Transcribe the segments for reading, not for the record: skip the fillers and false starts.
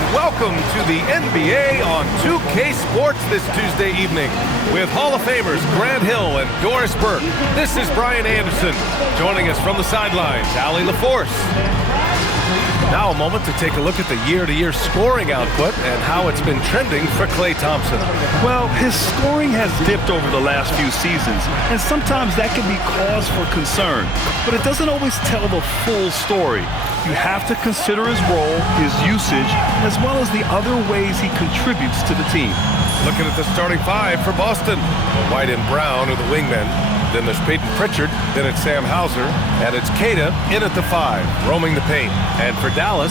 and welcome to the NBA on 2K Sports this Tuesday evening with Hall of Famers Grant Hill and Doris Burke. This is Brian Anderson. Joining us from the sidelines, Allie LaForce. Now a moment to take a look at the year-to-year scoring output and how it's been trending for Klay Thompson. Well, his scoring has dipped over the last few seasons, and sometimes that can be cause for concern. But it doesn't always tell the full story. You have to consider his role, his usage, as well as the other ways he contributes to the team. Looking at the starting five for Boston. White and Brown are the wingmen. Then there's Peyton Pritchard, then it's Sam Hauser, and it's Queta in at the 5, roaming the paint. And for Dallas,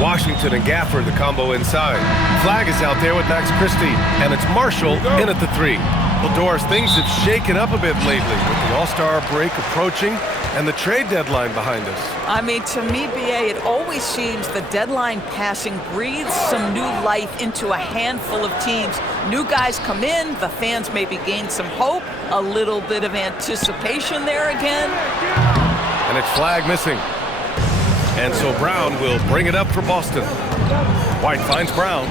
Washington and Gafford, the combo inside. Flag is out there with Max Christie, and it's Marshall in at the 3. Well, Doris, things have shaken up a bit lately with the All-Star break approaching and the trade deadline behind us. I mean, to me, BA, it always seems the deadline passing breathes some new life into a handful of teams. New guys come in, the fans maybe gain some hope, a little bit of anticipation there again. And it's flag missing. And so Brown will bring it up for Boston. White finds Brown.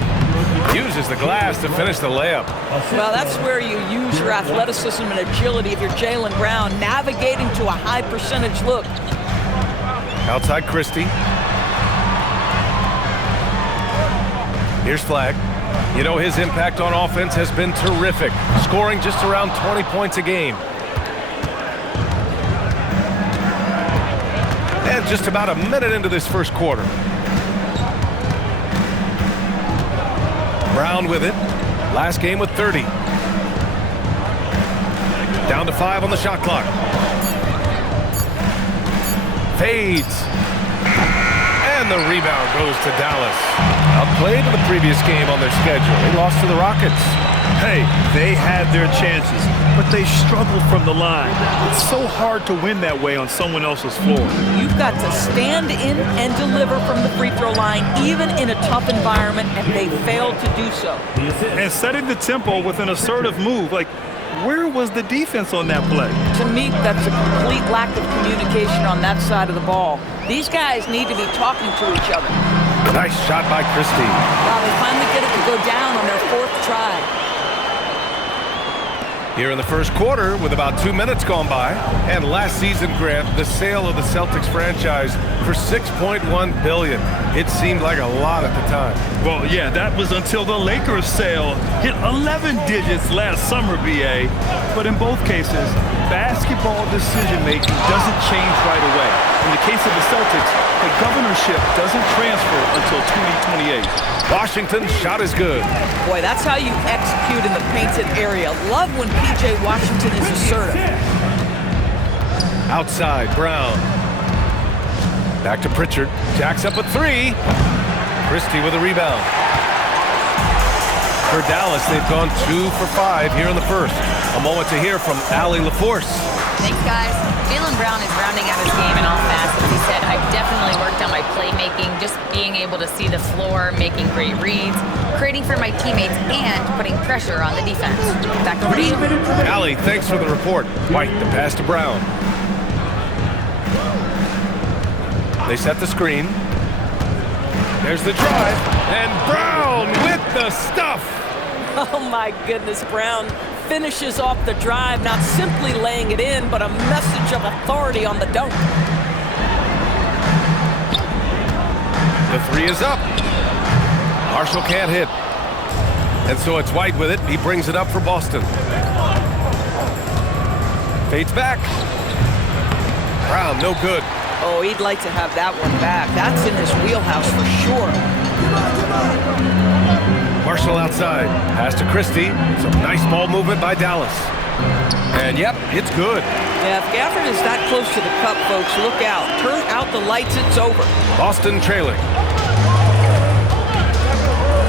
Uses the glass to finish the layup. Well, that's where you use your athleticism and agility if you're Jaylen Brown, navigating to a high percentage look. Outside Christie. Here's Flag. You know, his impact on offense has been terrific, scoring just around 20 points a game. And just about a minute into this first quarter. Brown with it. Last game with 30. Down to 5 on the shot clock. Fades. And the rebound goes to Dallas. Outplayed in the previous game on their schedule. They lost to the Rockets. Hey, they had their chances, but they struggled from the line. It's so hard to win that way on someone else's floor. You've got to stand in and deliver from the free throw line, even in a tough environment, and they failed to do so. And setting the tempo with an assertive move, like, where was the defense on that play? To me, that's a complete lack of communication on that side of the ball. These guys need to be talking to each other. Nice shot by Christie. Wow, they finally get it to go down on their 4th try. Here in the first quarter with about 2 minutes gone by. And last season, Grant, the sale of the Celtics franchise for $6.1 billion. It seemed like a lot at the time. Well, yeah, that was until the Lakers sale hit 11 digits last summer, BA. But in both cases, basketball decision-making doesn't change right away. In the case of the Celtics, the governorship doesn't transfer until 2028. Washington's shot is good. Boy, that's how you execute in the painted area. Love when P.J. Washington is assertive. Outside, Brown. Back to Pritchard. Jacks up a 3. Christie with a rebound. For Dallas, they've gone 2 for 5 here in the first. A moment to hear from Allie LaForce. Thanks, guys. Jaylen Brown is rounding out his game in all facets. He said, I've definitely worked on my playmaking, just being able to see the floor, making great reads, creating for my teammates, and putting pressure on the defense. Back over to you. Allie, thanks for the report. White, the pass to Brown. They set the screen. There's the drive, and Brown with the stuff. Oh my goodness, Brown finishes off the drive, not simply laying it in, but a message of authority on the dunk. The 3 is up. Marshall can't hit. And so it's White with it. He brings it up for Boston. Fades back. Brown, no good. Oh, he'd like to have that one back. That's in his wheelhouse for sure. Marshall outside. Pass to Christie. Some nice ball movement by Dallas. And yep, it's good. Yeah, if Gafford is that close to the cup, folks, look out. Turn out the lights, it's over. Boston trailing.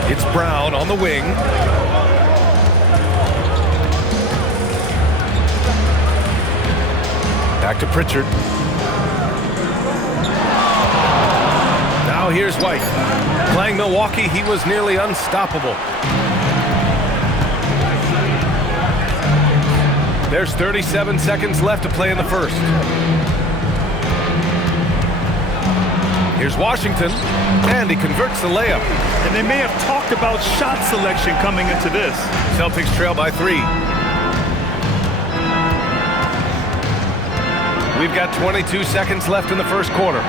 It's Brown on the wing. Back to Pritchard. Now here's White. Playing Milwaukee, he was nearly unstoppable. There's 37 seconds left to play in the first. Here's Washington, and he converts the layup. and they may have talked about shot selection coming into this. Celtics trail by 3. We've got 22 seconds left in the first quarter.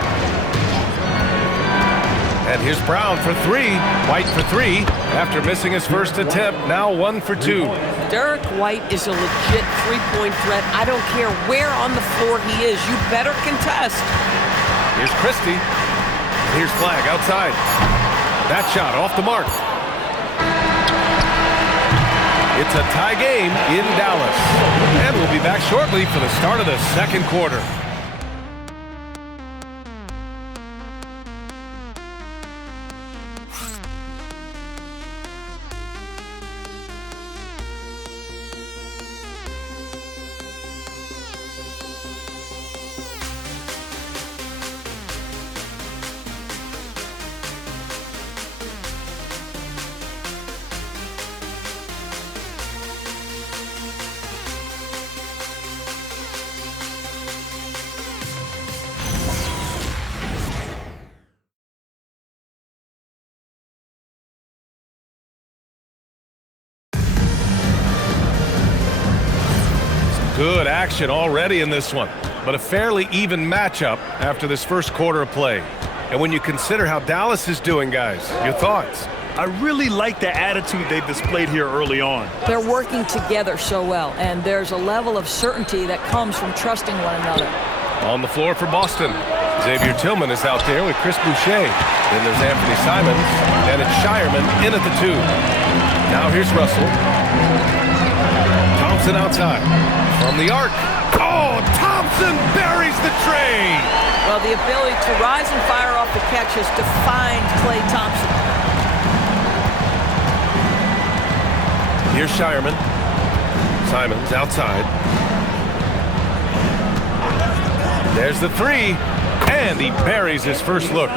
And here's Brown for 3. White for 3. After missing his first attempt, now 1 for 2. Derek White is a legit three-point threat. I don't care where on the floor he is. You better contest. Here's Christie. Here's Flag outside. That shot off the mark. It's a tie game in Dallas. And we'll be back shortly for the start of the second quarter. Good action already in this one, but a fairly even matchup after this first quarter of play. And when you consider how Dallas is doing, guys, your thoughts? I really like the attitude they've displayed here early on. They're working together so well, and there's a level of certainty that comes from trusting one another. On the floor for Boston, Xavier Tillman is out there with Chris Boucher. Then there's Anthony Simons, and it's Shireman in at the 2. Now here's Russell. Thompson outside. From the arc. Oh, Thompson buries the tray. Well, the ability to rise and fire off the catch has defined Klay Thompson. Here's Shireman. Simons outside. There's the 3. And he buries his first look.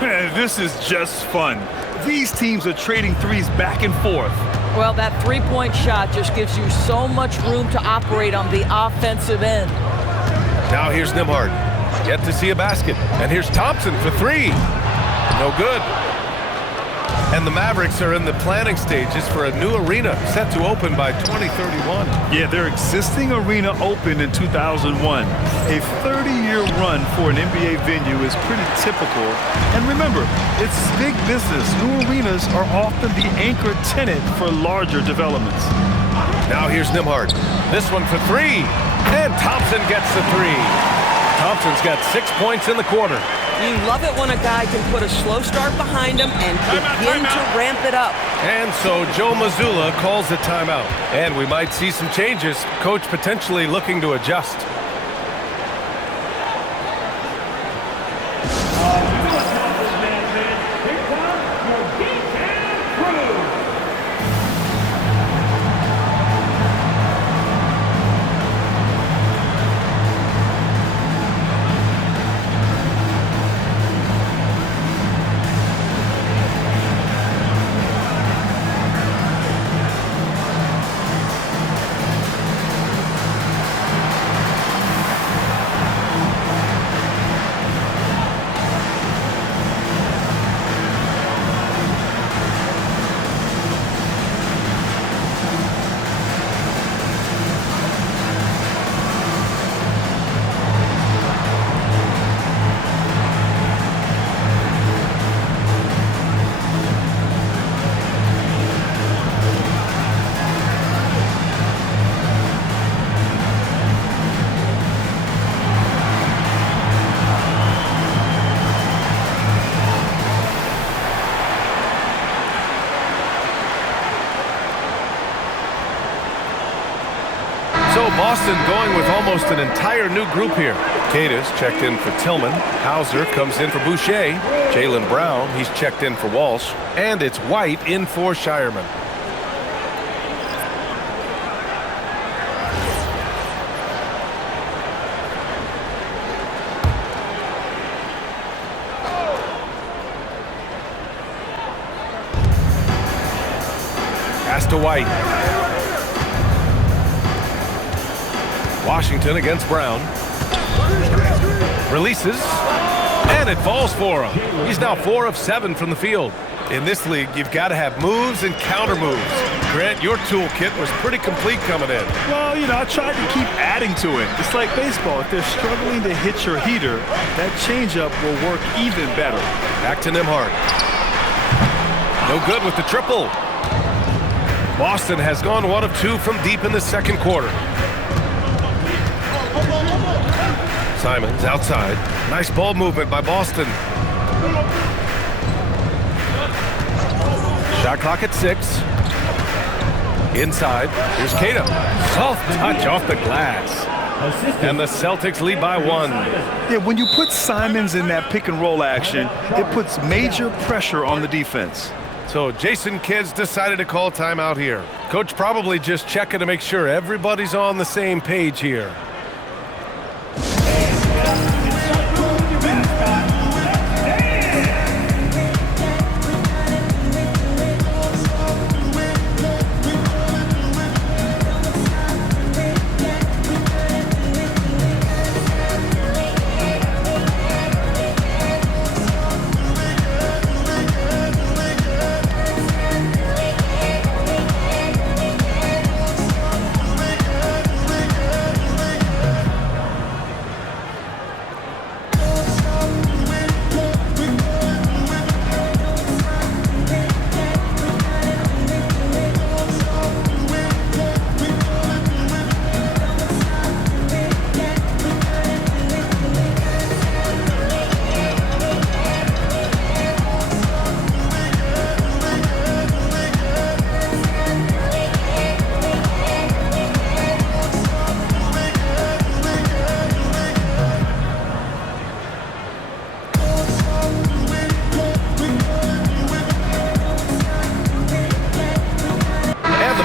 This is just fun. These teams are trading threes back and forth. Well, that three-point shot just gives you so much room to operate on the offensive end. Now here's Nembhard. Yet to see a basket. And here's Thompson for 3. No good. And the Mavericks are in the planning stages for a new arena set to open by 2031. Yeah, their existing arena opened in 2001. A 30-year run for an NBA venue is pretty typical. And remember, it's big business. New arenas are often the anchor tenant for larger developments. Now here's Nembhard. This one for 3. And Thompson gets the 3. Thompson's got 6 points in the quarter. You love it when a guy can put a slow start behind him and begin to ramp it up. And so Joe Mazzulla calls the timeout. And we might see some changes. Coach potentially looking to adjust. Boston going with almost an entire new group here. Cadis checked in for Tillman. Hauser comes in for Boucher. Jaylen Brown, he's checked in for Walsh. And it's White in for Shireman. Pass to White. Washington against Brown. Releases. And it falls for him. He's now 4 of 7 from the field. In this league, you've got to have moves and counter moves. Grant, your toolkit was pretty complete coming in. Well, I tried to keep adding to it. It's like baseball. If they're struggling to hit your heater, that changeup will work even better. Back to Nembhard. No good with the triple. Boston has gone 1 of 2 from deep in the second quarter. Simons outside. Nice ball movement by Boston. Shot clock at 6. Inside. Here's Keita. Soft touch off the glass. And the Celtics lead by 1. Yeah, when you put Simons in that pick and roll action, it puts major pressure on the defense. So Jason Kidd's decided to call timeout here. Coach probably just checking to make sure everybody's on the same page here.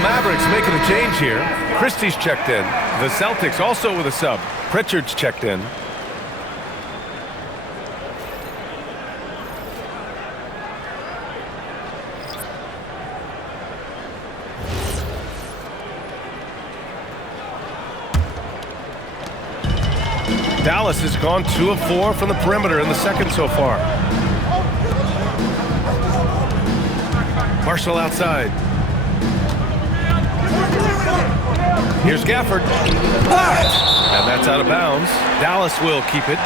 Mavericks making a change here. Christie's checked in. The Celtics also with a sub. Pritchard's checked in. Dallas has gone 2 of 4 from the perimeter in the second so far. Marshall outside. Here's Gafford. Blocked! And that's out of bounds. Dallas will keep it.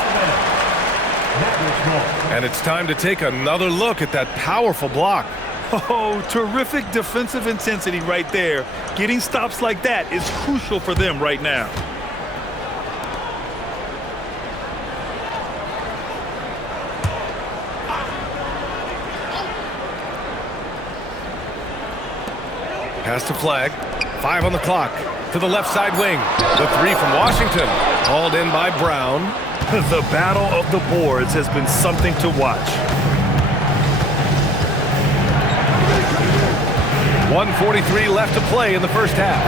And it's time to take another look at that powerful block. Oh, terrific defensive intensity right there. Getting stops like that is crucial for them right now. Pass to Flag. 5 on the clock. To the left side wing. The 3 from Washington. Hauled in by Brown. The battle of the boards has been something to watch. 1:43 left to play in the first half.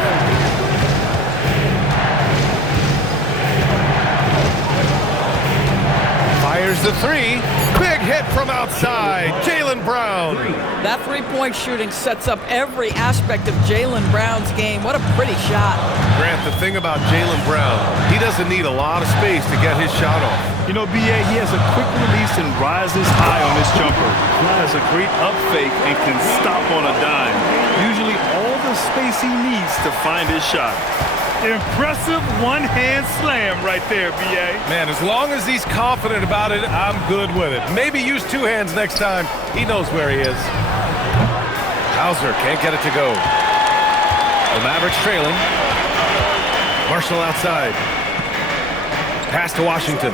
Fires the 3. Big hit from outside. Jaylen Brown. That three-point shooting sets up every aspect of Jaylen Brown's game. What a pretty shot. Grant, the thing about Jaylen Brown, he doesn't need a lot of space to get his shot off. You know, B.A., he has a quick release and rises high on his jumper. He has a great up fake and can stop on a dime. Usually all the space he needs to find his shot. Impressive one-hand slam right there, B.A. Man, as long as he's confident about it, I'm good with it. Maybe use 2 hands next time. He knows where he is. Hauser can't get it to go. The Mavericks trailing. Marshall outside. Pass to Washington.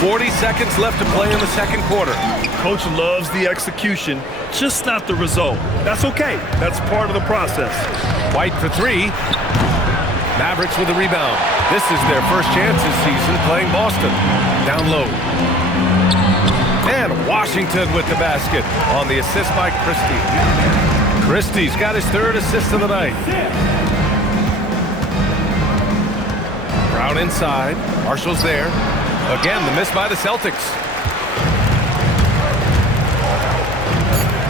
40 seconds left to play in the second quarter. Coach loves the execution, just not the result. That's okay. That's part of the process. White for 3. Mavericks with the rebound. This is their first chance this season playing Boston. Down low. And Washington with the basket on the assist by Christie. Christie's got his 3rd assist of the night. Brown inside. Marshall's there. Again, the miss by the Celtics.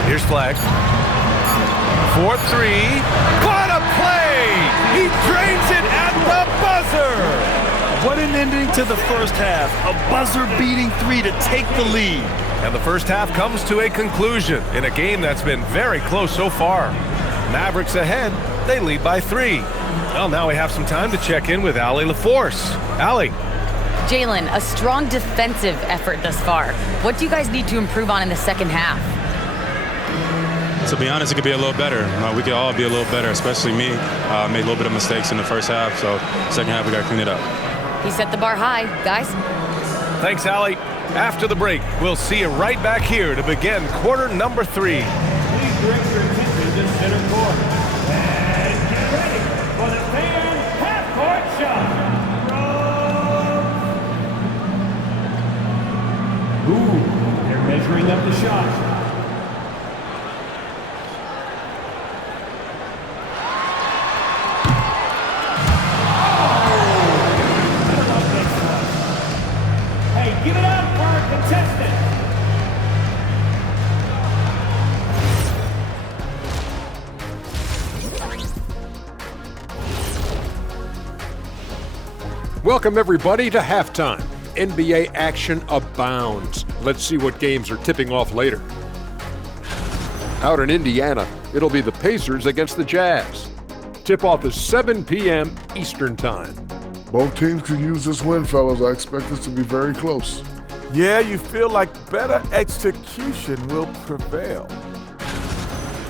Here's Flag. 4-3. What a play! He drains it at the buzzer! What an ending to the first half. A buzzer-beating 3 to take the lead. And the first half comes to a conclusion in a game that's been very close so far. Mavericks ahead, they lead by 3. Well, now we have some time to check in with Allie LaForce. Allie. Jalen, a strong defensive effort thus far. What do you guys need to improve on in the second half? To be honest, it could be a little better. We could all be a little better, especially me. Made a little bit of mistakes in the first half, so second half we got to clean it up. He set the bar high, guys. Thanks, Allie. After the break, we'll see you right back here to begin quarter number 3. Please direct your attention to center court. And get ready for the fan half-court shot. Ooh, they're measuring up the shot. Give it up for our contestant. Welcome everybody to halftime. NBA action abounds. Let's see what games are tipping off later. Out in Indiana, it'll be the Pacers against the Jazz. Tip-off is 7 p.m. Eastern Time. Both teams could use this win, fellas. I expect this to be very close. Yeah, you feel like better execution will prevail.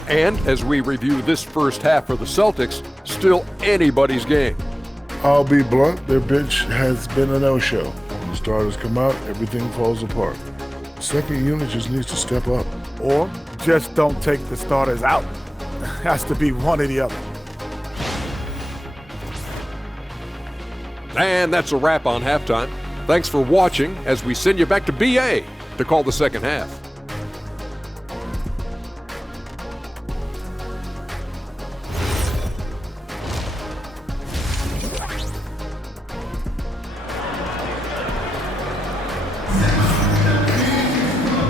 And as we review this first half for the Celtics, still anybody's game. I'll be blunt, their bench has been a no-show. When the starters come out, everything falls apart. The second unit just needs to step up. Or just don't take the starters out. Has to be one or the other. And that's a wrap on halftime. Thanks for watching as we send you back to BA to call the second half.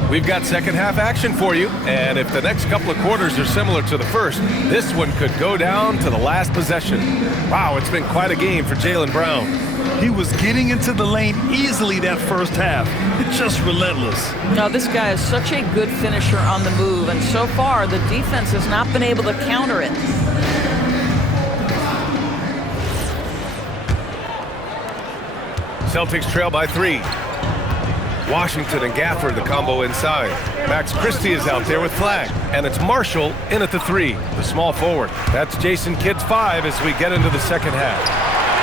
We've got second half action for you, and if the next couple of quarters are similar to the first, this one could go down to the last possession. Wow, it's been quite a game for Jaylen Brown. He was getting into the lane easily that first half. It's just relentless. No, this guy is such a good finisher on the move, and so far the defense has not been able to counter it. Celtics trail by 3. Washington and Gafford, the combo inside. Max Christie is out there with flag. And it's Marshall in at the 3, the small forward. That's Jason Kidd's 5 as we get into the second half.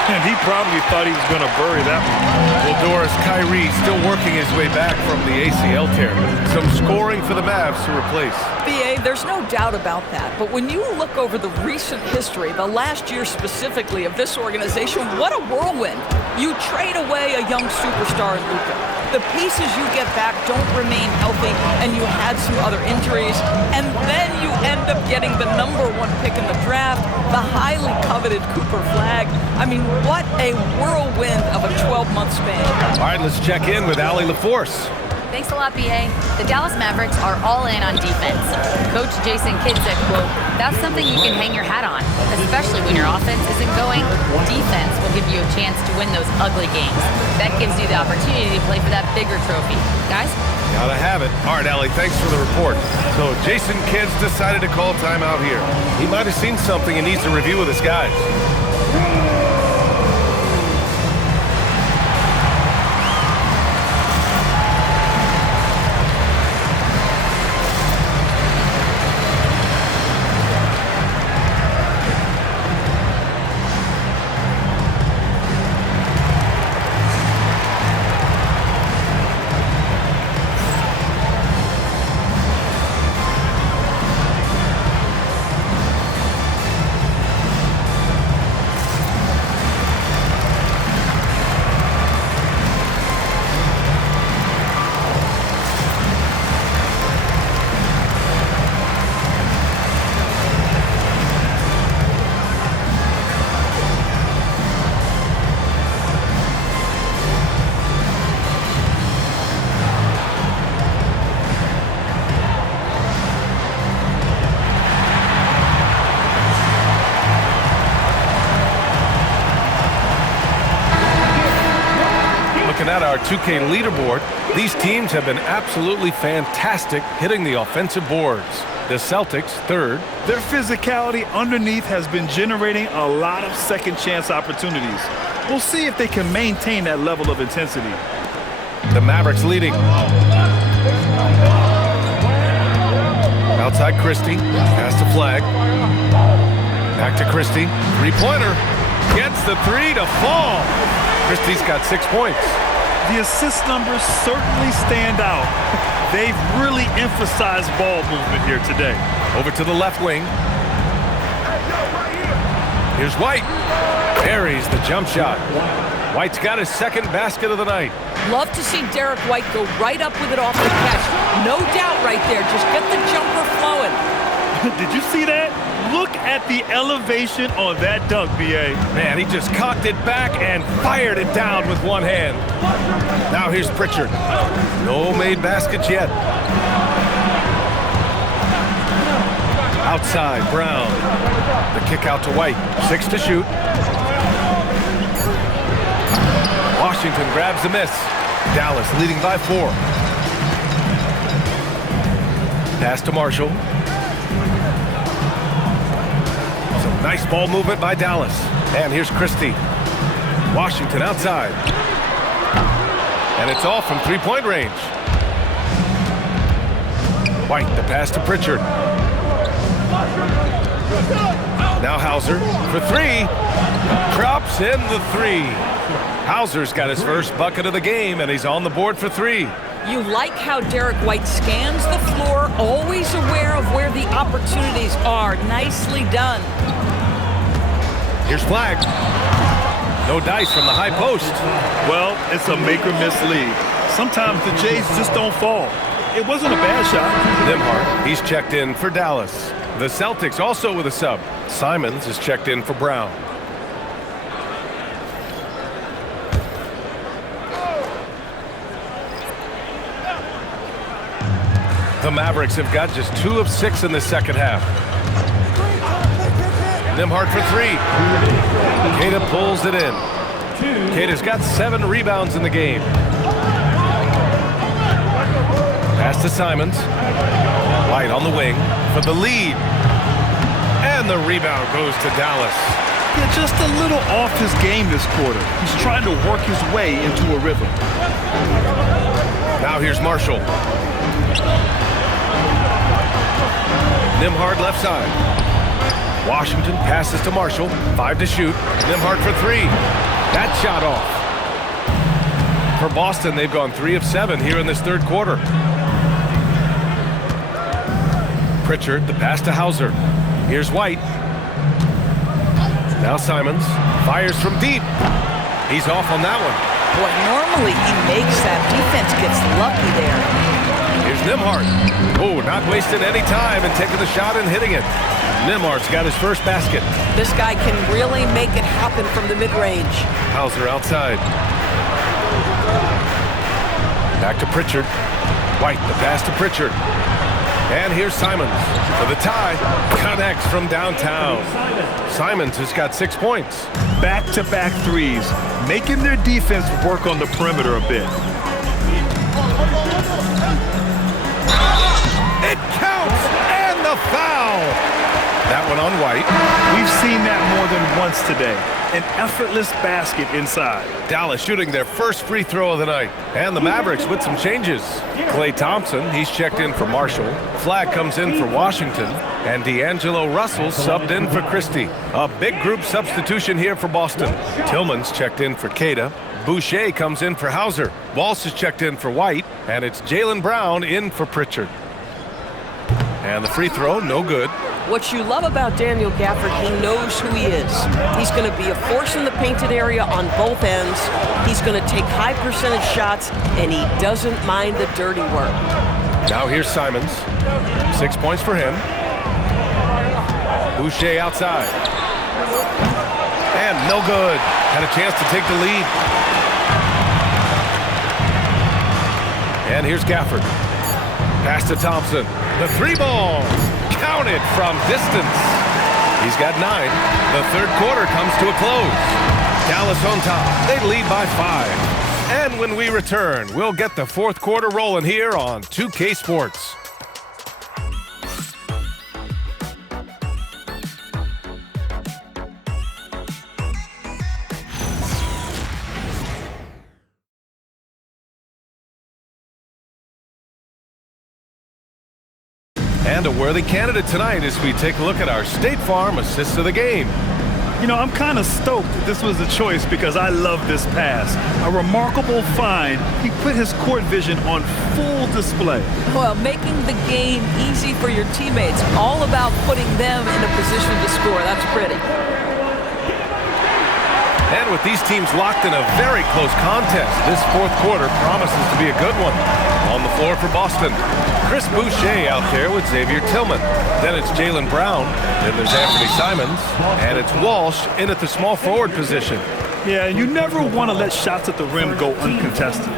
And he probably thought he was going to bury that one. Well, Doris, Kyrie still working his way back from the ACL tear. Some scoring for the Mavs to replace. BA, there's no doubt about that. But when you look over the recent history, the last year specifically of this organization, what a whirlwind. You trade away a young superstar in Luka. The pieces you get back don't remain healthy, and you had some other injuries, and then you end up getting the #1 pick in the draft, the highly coveted Cooper Flag. I mean, what a whirlwind of a 12-month span. All right, let's check in with Allie LaForce. Thanks a lot, BA. The Dallas Mavericks are all in on defense. Coach Jason Kidd said, quote, "That's something you can hang your hat on, especially when your offense isn't going. Defense will give you a chance to win those ugly games. That gives you the opportunity to play for that bigger trophy." Guys? Gotta have it. All right, Allie, thanks for the report. So Jason Kidd's decided to call timeout here. He might have seen something and needs to review with his guys. at our 2K leaderboard, these teams have been absolutely fantastic hitting the offensive boards. The Celtics, third. Their physicality underneath has been generating a lot of second chance opportunities. We'll see if they can maintain that level of intensity. The Mavericks leading. Outside Christie, past the flag. Back to Christie, three-pointer. Gets the three to fall. Christie's got 6 points. The assist numbers certainly stand out. They've really emphasized ball movement here today. Over to the left wing. Here's White. Buries the jump shot. White's got his second basket of the night. Love to see Derek White go right up with it off the catch. No doubt right there. Just get the jumper flowing. Did you see that? Look at the elevation on that dunk, B.A. Man, he just cocked it back and fired it down with one hand. Now here's Pritchard. No made baskets yet. Outside, Brown. The kick out to White. 6 to shoot. Washington grabs the miss. Dallas leading by 4. Pass to Marshall. Some nice ball movement by Dallas. And here's Christie. Washington outside. And it's off from three-point range. White, the pass to Pritchard. Now Hauser for 3. Drops in the 3. Hauser's got his first bucket of the game, and he's on the board for 3. You like how Derek White scans the floor, always aware of where the opportunities are. Nicely done. Here's Flag. No dice from the high post. Well, it's a make-or-miss league. Sometimes the Jays just don't fall. It wasn't a bad shot. Nembhard, he's checked in for Dallas. The Celtics also with a sub. Simons is checked in for Brown. The Mavericks have got just 2 of 6 in the second half. Nembhard for 3. Queta pulls it in. Queta's got 7 rebounds in the game. Pass to Simons. White on the wing for the lead. And the rebound goes to Dallas. Yeah, just a little off his game this quarter. He's trying to work his way into a rhythm. Now here's Marshall. Nembhard left side. Washington passes to Marshall. 5 to shoot. Nembhard for 3. That shot off. For Boston, they've gone 3 of 7 here in this third quarter. Pritchard, the pass to Hauser. Here's White. Now Simons fires from deep. He's off on that one. Boy, normally he makes that. Defense gets lucky there. Here's Nembhard. Oh, not wasting any time and taking the shot and hitting it. Nembhard's got his first basket. This guy can really make it happen from the mid-range. Hauser outside. Back to Pritchard. White, the pass to Pritchard. And here's Simons for the tie. Connects from downtown. Simons has got 6 points. Back-to-back threes, making their defense work on the perimeter a bit. It counts, and the foul. That one on White. We've seen that more than once today. An effortless basket inside. Dallas shooting their first free throw of the night. And the Mavericks with some changes. Klay Thompson, he's checked in for Marshall. Flag comes in for Washington. And D'Angelo Russell subbed in for Christie. A big group substitution here for Boston. Tillman's checked in for Queta. Boucher comes in for Hauser. Walsh is checked in for White. And it's Jaylen Brown in for Pritchard. And the free throw, no good. What you love about Daniel Gafford, he knows who he is. He's going to be a force in the painted area on both ends. He's going to take high percentage shots, and he doesn't mind the dirty work. Now here's Simons. 6 points for him. Boucher outside. And no good. Had a chance to take the lead. And here's Gafford. Pass to Thompson. The 3-ball. Counted from distance. He's got 9. The third quarter comes to a close. Dallas on top. They lead by 5. And when we return, we'll get the fourth quarter rolling here on 2K Sports. And a worthy candidate tonight as we take a look at our State Farm assist of the game. You know, I'm kind of stoked that this was a choice because I love this pass. A remarkable find. He put his court vision on full display. Well, making the game easy for your teammates. All about putting them in a position to score. That's pretty. And with these teams locked in a very close contest, this fourth quarter promises to be a good one. On the floor for Boston, Chris Boucher out there with Xavier Tillman. Then it's Jaylen Brown. Then there's Anthony Simons. And it's Walsh in at the small forward position. Yeah, you never want to let shots at the rim go uncontested.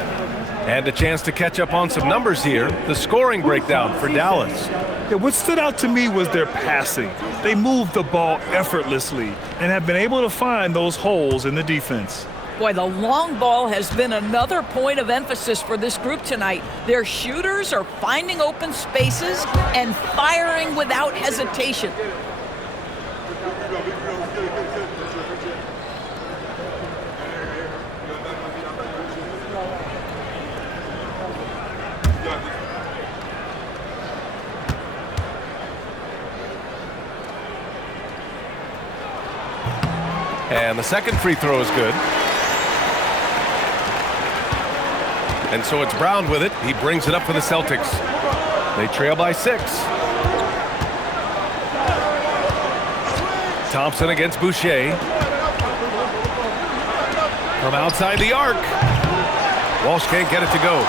And a chance to catch up on some numbers here. The scoring breakdown for Dallas. Yeah, what stood out to me was their passing. They moved the ball effortlessly and have been able to find those holes in the defense. Boy, the long ball has been another point of emphasis for this group tonight. Their shooters are finding open spaces and firing without hesitation. And the second free throw is good. And so it's Brown with it. He brings it up for the Celtics. They trail by 6. Thompson against Boucher. From outside the arc. Walsh can't get it to go.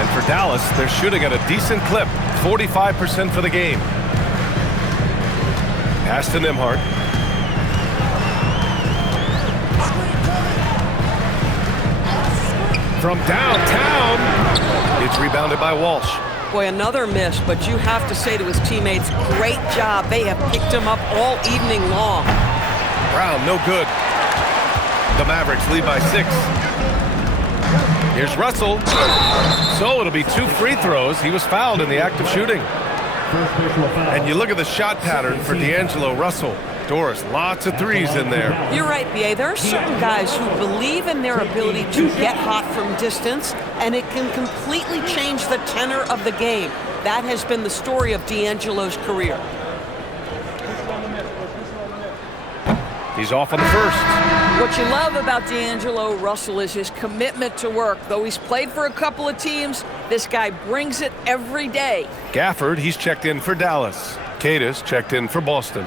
And for Dallas, they're shooting at a decent clip. 45% for the game. Pass to Nembhard. From downtown, it's rebounded by Walsh. Boy, another miss, but you have to say to his teammates, great job. They have picked him up all evening long. Brown, no good. The Mavericks lead by 6. Here's Russell. So it'll be 2 free throws. He was fouled in the act of shooting. And you look at the shot pattern for D'Angelo Russell. Doris, lots of threes in there. You're right, B.A. There are certain guys who believe in their ability to get hot from distance, and it can completely change the tenor of the game. That has been the story of D'Angelo's career. He's off on the first. What you love about D'Angelo Russell is his commitment to work. Though he's played for a couple of teams, this guy brings it every day. Gafford, he's checked in for Dallas. Cadis checked in for Boston.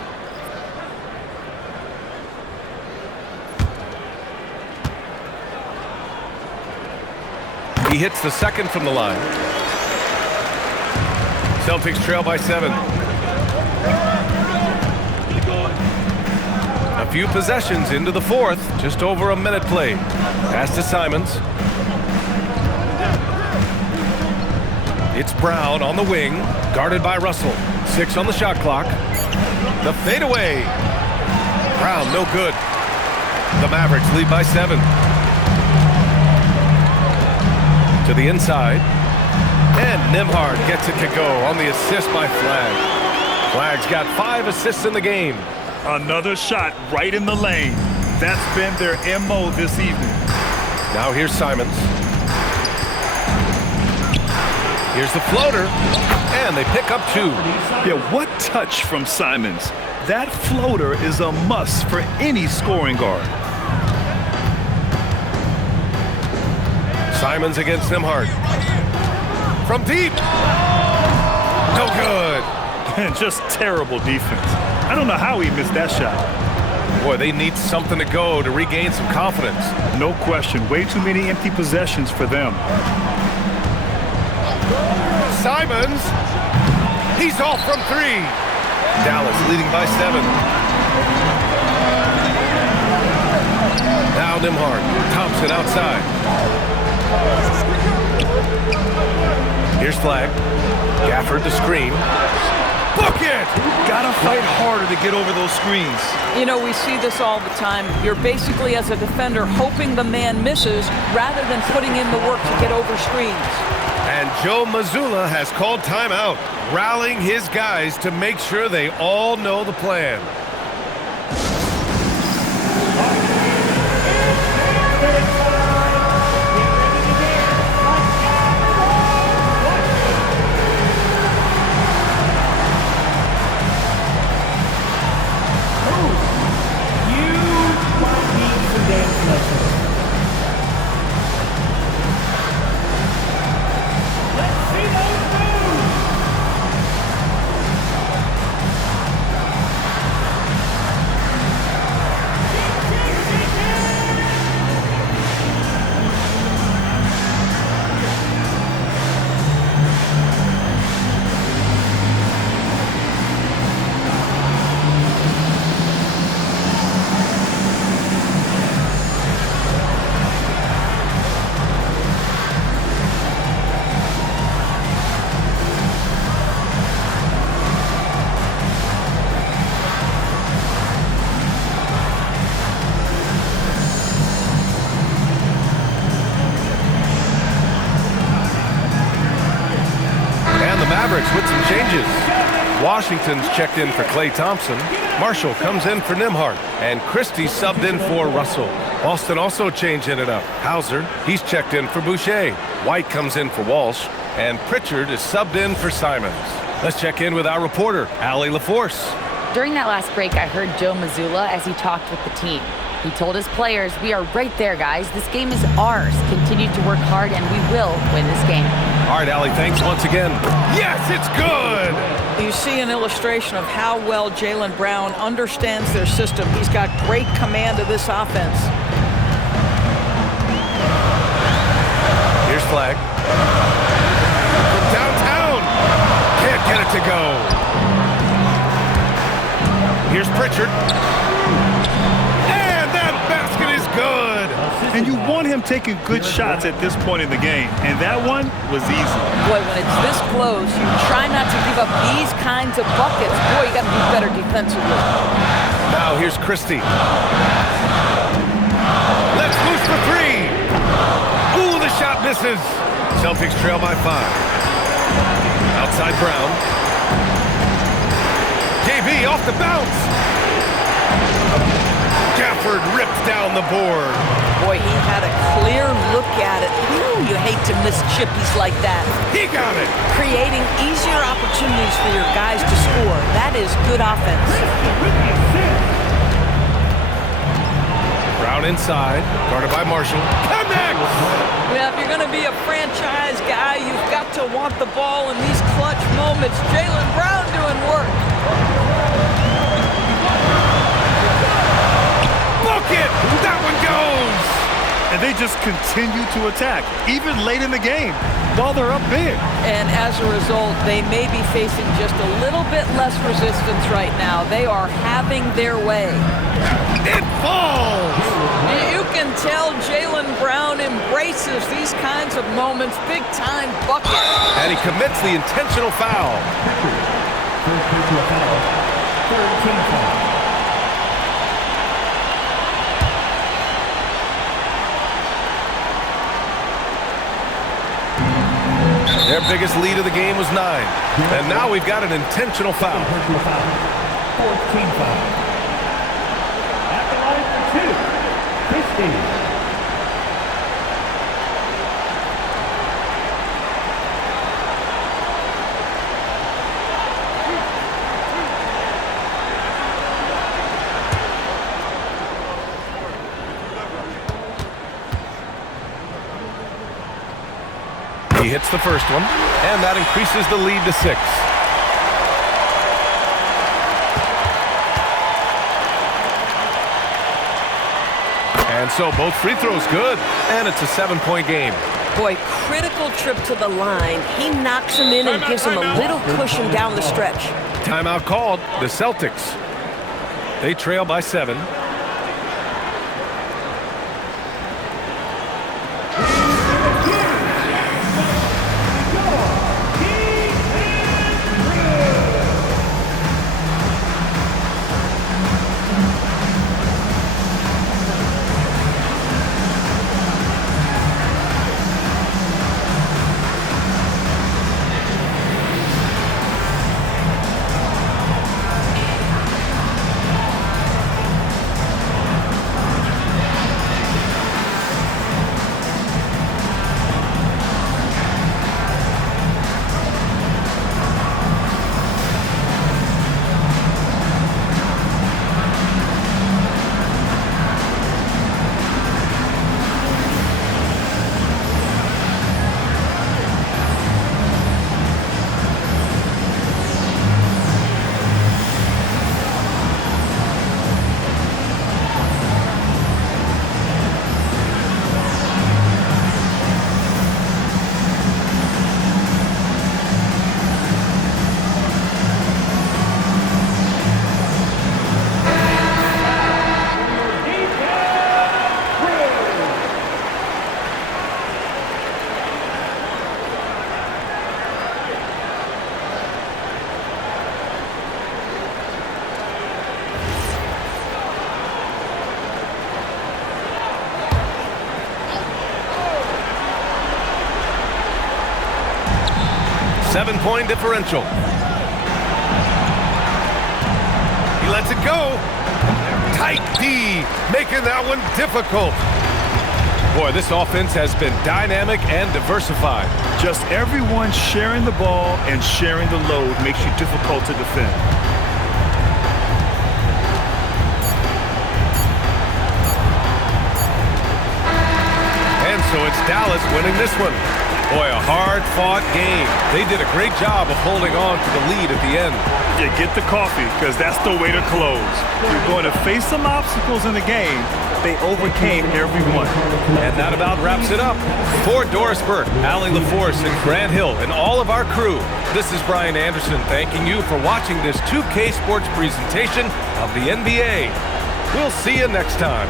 He hits the second from the line. Celtics trail by 7. A few possessions into the fourth, just over a minute played. Pass to Simons. It's Brown on the wing, guarded by Russell. 6 on the shot clock. The fadeaway. Brown, no good. The Mavericks lead by 7. To the inside. And Nembhard gets it to go on the assist by Flagg. Flagg's got 5 assists in the game. Another shot right in the lane. That's been their MO this evening. Now here's Simons. Here's the floater. And they pick up 2. Yeah, what touch from Simons. That floater is a must for any scoring guard. Simons against Nembhard. From deep. No good. Just terrible defense. I don't know how he missed that shot. Boy, they need something to go to regain some confidence. No question. Way too many empty possessions for them. Simons. He's off from 3. Dallas leading by 7. Now Nembhard. Thompson outside. Here's Flagg. Gafford to screen. Book it! Gotta fight harder to get over those screens. You know, we see this all the time. You're basically, as a defender, hoping the man misses rather than putting in the work to get over screens. And Joe Mazzulla has called timeout, rallying his guys to make sure they all know the plan. Mavericks with some changes. Washington's checked in for Klay Thompson. Marshall comes in for Nembhard. And Christie subbed in for Russell. Boston also changing it up. Hauser, he's checked in for Boucher. White comes in for Walsh. And Pritchard is subbed in for Simons. Let's check in with our reporter, Allie LaForce. During that last break, I heard Joe Mazzulla as he talked with the team. He told his players, "We are right there, guys. This game is ours. Continue to work hard, and we will win this game." All right, Allie, thanks once again. Yes, it's good! You see an illustration of how well Jaylen Brown understands their system. He's got great command of this offense. Here's Flag. From downtown. Can't get it to go. Here's Pritchard. And that basket is good. And you want him taking good shots at this point in the game. And that one was easy. Boy, when it's this close, you try not to give up these kinds of buckets. Boy, you got to be better defensively. Now here's Christie. Let's loose for three. Ooh, the shot misses. Celtics trail by 5. Outside Brown. JB off the bounce. Gafford ripped down the board. Boy, he had a clear look at it. Ooh, you hate to miss chippies like that. He got it. Creating easier opportunities for your guys to score. That is good offense. Brown inside, guarded by Marshall. Connect! Yeah, if you're going to be a franchise guy, you've got to want the ball in these clutch moments. Jaylen Brown doing work. Bucket! That one goes! And they just continue to attack, even late in the game, while they're up big. And as a result, they may be facing just a little bit less resistance right now. They are having their way. It falls! You can tell Jaylen Brown embraces these kinds of moments. Big-time bucket. And he commits the intentional foul. First personal foul. Third team foul. Their biggest lead of the game was 9. And now we've got an intentional foul. Personal foul. Fourth team foul. At the line for 2, Christie. He hits the first one, and that increases the lead to 6. And so both free throws good, and it's a 7-point game. Boy, critical trip to the line. He knocks him in and gives him a little cushion down the stretch. Timeout called. The Celtics. They trail by 7. 7-point differential. He lets it go. Tight D, making that one difficult. Boy, this offense has been dynamic and diversified. Just everyone sharing the ball and sharing the load makes you difficult to defend. And so it's Dallas winning this one. Boy, a hard-fought game. They did a great job of holding on to the lead at the end. Yeah, get the coffee, because that's the way to close. You're going to face some obstacles in the game. They overcame every one. And that about wraps it up. For Doris Burke, Allie LaForce, and Grant Hill, and all of our crew, this is Brian Anderson thanking you for watching this 2K Sports presentation of the NBA. We'll see you next time.